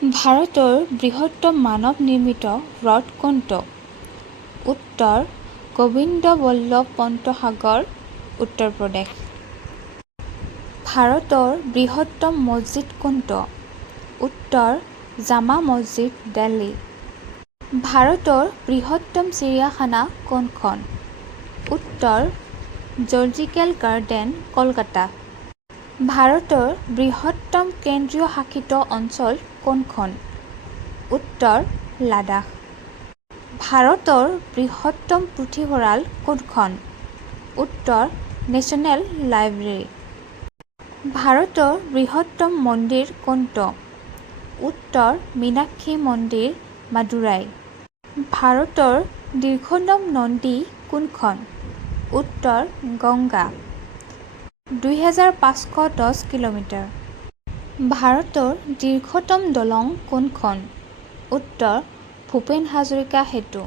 ভাৰতৰ বৃহত্তম মানৱ নিৰ্মিত হ্ৰদ কোনটো? উত্তৰ গোবিন্দ বল্লভ পন্ত সাগৰ, উত্তৰ প্ৰদেশ। ভাৰতৰ বৃহত্তম মছজিদ কোনটো? উত্তৰ জামা মছজিদ, দিল্লী। ভাৰতৰ বৃহত্তম চিৰিয়াখানা কোনখন? উত্তৰ জুলজিকেল গাৰ্ডেন, কলকাতা। ভাৰতৰ বৃহত্তম কেন্দ্ৰীয় শাসিত অঞ্চল কোনখন? উত্তৰ লাডাখ। ভাৰতৰ বৃহত্তম পুথিভঁৰাল কোনখন? উত্তৰ নেশ্যনেল লাইব্ৰেৰী। ভাৰতৰ বৃহত্তম মন্দিৰ কোনটো? উত্তৰ মীনাক্ষী মন্দিৰ, মাদুৰাই। ভাৰতৰ দীৰ্ঘতম নদী কোনখন? উত্তৰ গংগা, ২৫১০ কিলোমিটাৰ। ভাৰতৰ দীৰ্ঘতম দলং কোনখন? উত্তৰ ভূপেন হাজৰিকা সেতু।